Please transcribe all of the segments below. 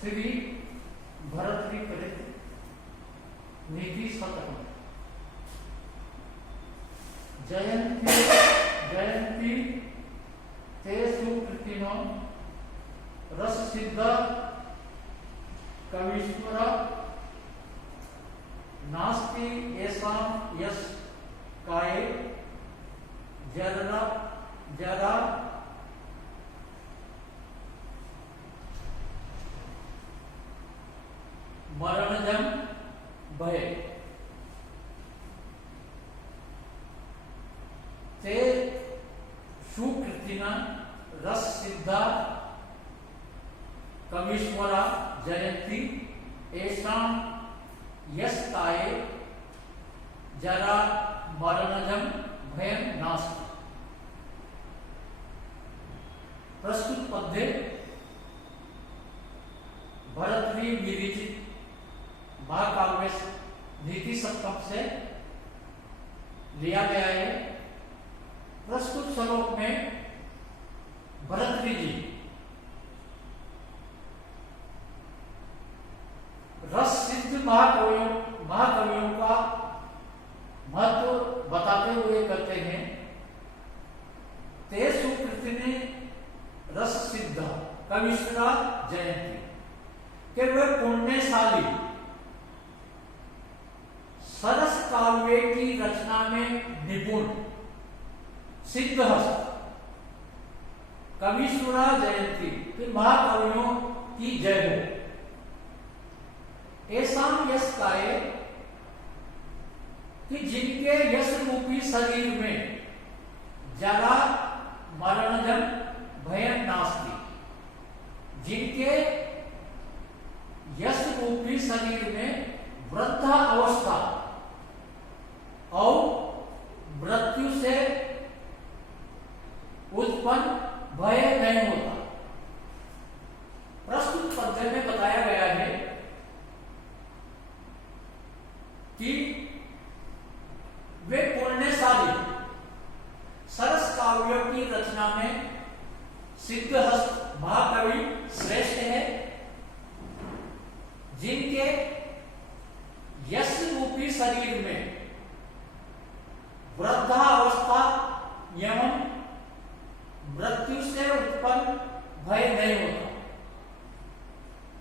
श्री भरतृपरित नीति शतकम। जयंती जयंती ते सुकृतिनो रस सिद्ध कवीश्वर नास्ति येषां यश काये जरा जरा मरणजम भय ते सुकृतिना रस सिद्धा कवीश्वरा जयंती येषां यश काये जरा मरणजम भयं नास्ति। प्रस्तुत पद्य भरतृ विरचित महाकाव्य नीति शतकम से लिया गया है। प्रस्तुत श्लोक में भरतृ जी रस सिद्ध महाकवियों का महत्व बताते हुए कहते हैं, ते सुकृतिने रस सिद्ध कवीश्वरा जयंती, कि वे पुण्यशाली सरस काव्य की रचना में निपुण सिद्ध कवीश्वरा जयंती, कि महाकवियों की जय हो। ऐसा यश काये, कि जिनके यश रूपी शरीर में जरा मरणजम भयं नास्ति, जिनके यश रूपी शरीर में वृद्धा अवस्था और मृत्यु से उत्पन्न भय नहीं होता। प्रस्तुत पद्य में बताया गया है कि वे पुण्यशाली सरस काव्यों की रचना में सिद्धहस्त महाकवि श्रेष्ठ है, जिनके यश रूपी शरीर में वृद्धावस्था एवं मृत्यु से उत्पन्न भय नहीं होता।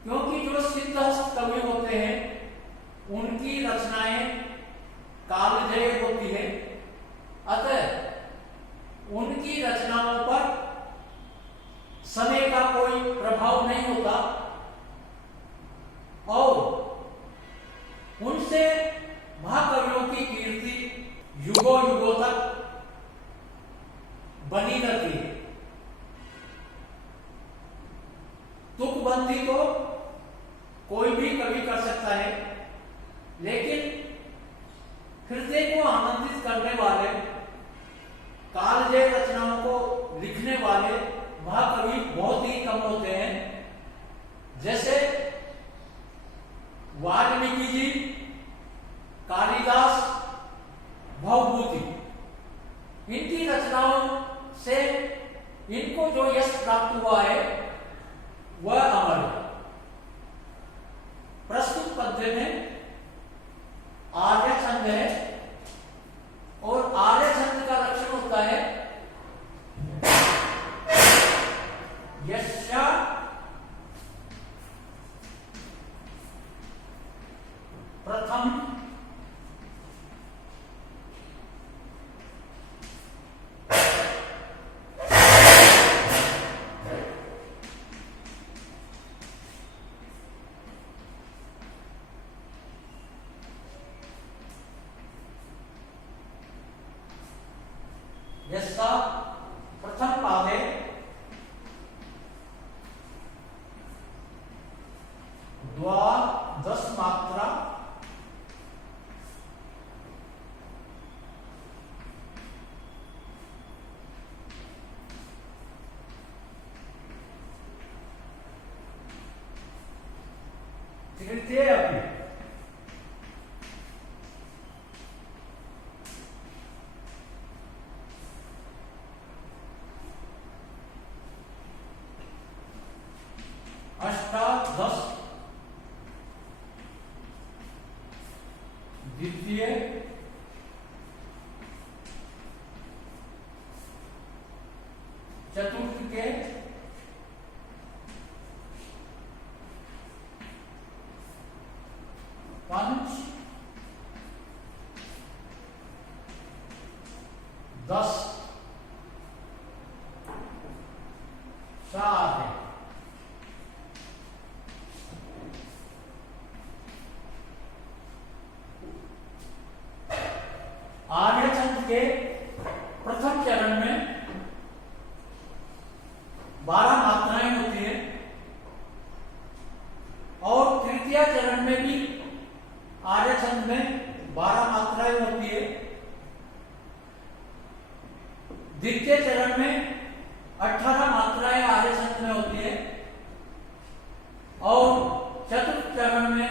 क्योंकि जो सिद्धहस्त कवि होते हैं उनकी रचनाएं कालजयी होती है, अतः उनकी रचनाओं पर समय का कोई प्रभाव नहीं होता और उनसे महाकवियों की कीर्ति युगों युगों तक बनी रहती है। तुकबंदी तो कोई भी कवि कर सकता है, लेकिन हृदय को आनंदित करने वाले कालजयी रचनाओं को लिखने वाले महाकवि बहुत ही कम होते हैं। जैसे वाल्मीकि जी, कालिदास, भवभूति, इनकी रचनाओं से इनको जो यश प्राप्त हुआ है वह अमर है। प्रस्तुत पद्य में आर्य छंद है और आर्य छंद का लक्षण होता है यस्या प्रथम यस्या प्रथम पादे द्वादश मात्रा तृतीय अपनी अष्टादश चतुर्थ के पंच 10 4 है। आर्यचंद के प्रथम चरण में 12 मात्राएं होती है और तृतीय चरण में भी आर्यचंद में 12 मात्राएं होती है। द्वितीय चरण में 18 मात्राएं आर्यचंद में होती है और चतुर्थ चरण में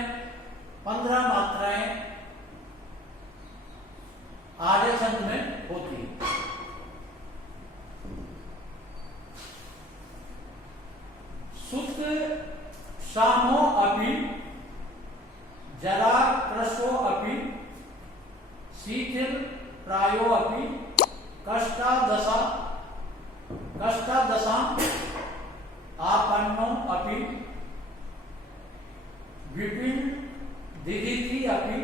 15 मात्राएं आर्यचंद में होती है। सुत शामो अपि जरा क्रशो अपि शीथिल प्रायो अपि कष्टादशा आपन्नो अपि विपिन दिदिति अपि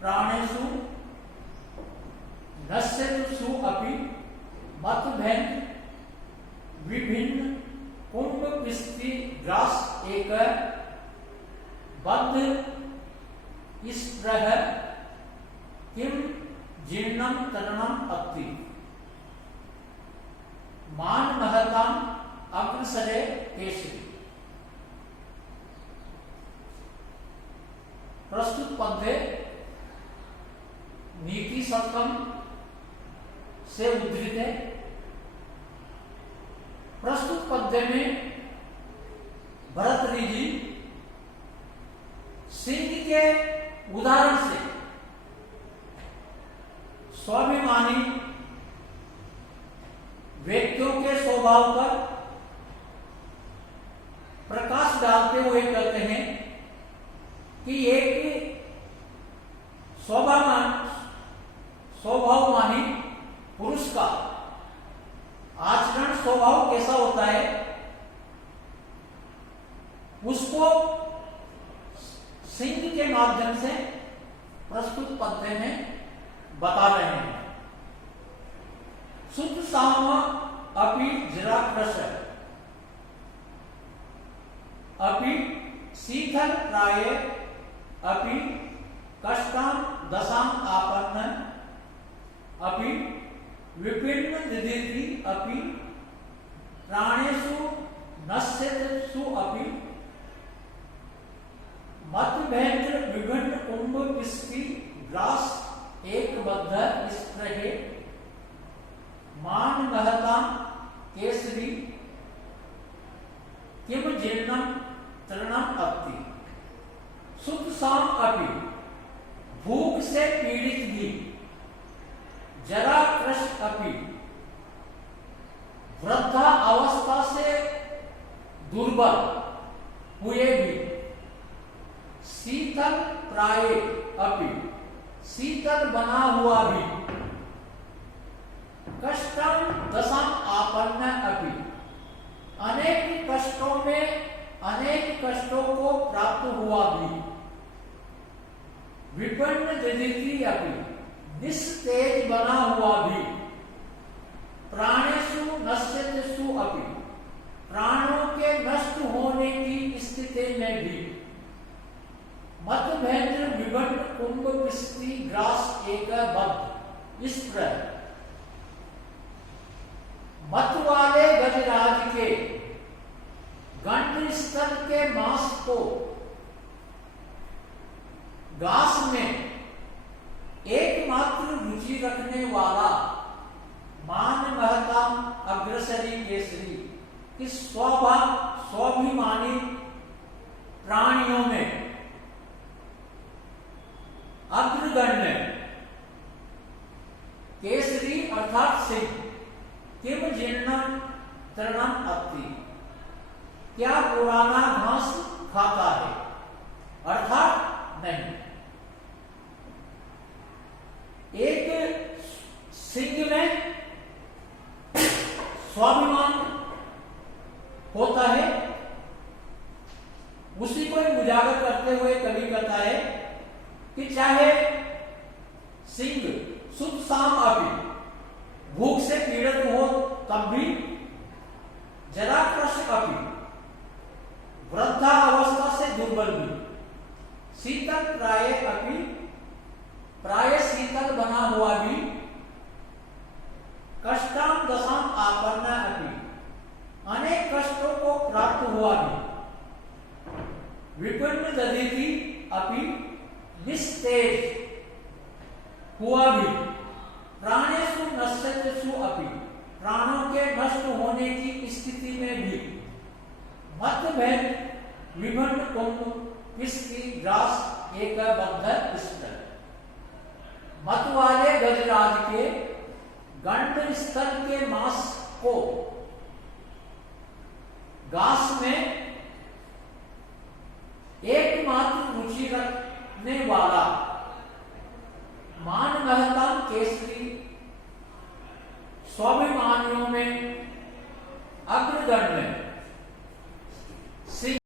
प्राणेषु नश्यतु अपि मतभेद विभिन्न कुंभ पिस्ती ग्रास एक बद्ध स्प्रह किम जीर्णम तरणम अत्ति मान महताम अग्रसरे केसरी। प्रस्तुत पद्य नीति शतकम से उद्धृत है। प्रस्तुत पद्य में भरतरी जी सिंह के उदाहरण से स्वाभिमानी व्यक्तियों के स्वभाव पर प्रकाश डालते हुए कहते हैं कि एक स्वभाववानी पुरुष का आचरण स्वभाव कैसा होता है उसको सिंह के माध्यम से प्रस्तुत पद्य में बता रहे हैं। सुत साम अपि जरा क्रश अपि शीतल प्राय अपि कष्टाम दशाम आपन्न अपि विपिन्न दिदिति अपि प्राणेषु नश्यतु अपि मतभेद विभिन्न कुंभ पिस्ती ग्रास एक बद्ध स्प्रहे मान महताम केसरी किम जीर्णम तरणम अत्ति। सुत साम अपि भूख से पीड़ित भी जरा क्रश अपि वृद्धा अवस्था से दुर्बल हुए भी शीतल प्राय अपि शीतल बना हुआ भी कष्टम दशम आपन्न अपि अनेक कष्टों में अनेक कष्टों को प्राप्त हुआ भी विपन्न दिदिति अपि निस्तेज बना हुआ भी प्राणेषु नश्यतु अपि प्राणों के नष्ट होने की स्थिति में भी मतभेद विभिन्न कुंभ पिस्ती ग्रास एक बद्ध इस प्रकार मत वाले गजराज के गंड स्थल के मांस को घास में एकमात्र रुचि रखने वाला मान महता अग्रसरी केसरी इस स्वाभिमानी प्राणियों में अग्रगण्य केसरी अर्थात सिंह किम जीर्णम तरणम अत्ति क्या पुराना घास खाता है अर्थात नहीं। एक सिंह में स्वाभिमान होता है, उसी को ही उजागर करते हुए कवि कहता है कि चाहे सिंह सुध शाम अपी भूख से पीड़ित हो तब भी, जरा कृष्ण अपी वृद्धा अवस्था से दुर्बल भी, शीतल प्राय अपी प्राय शीतल बना हुआ भी, कष्टाम दशाम आपन्ना अपी अनेक कष्टों को प्राप्त हुआ भी, विपन्न दधीति अपि निस्तेज हुआ भी, प्राणेषु नश्यतेषु अपि प्राणों के नष्ट होने की स्थिति में भी, मतभेद विभिन्न कुंभ इसकी ग्रास एक बद्ध स्थल, मत वाले गजराज के गंड स्थल के मांस को घास में एकमात्र रुचि रखने वाला मान महताम केसरी स्वाभिमानियों में अग्रगण्य सिंह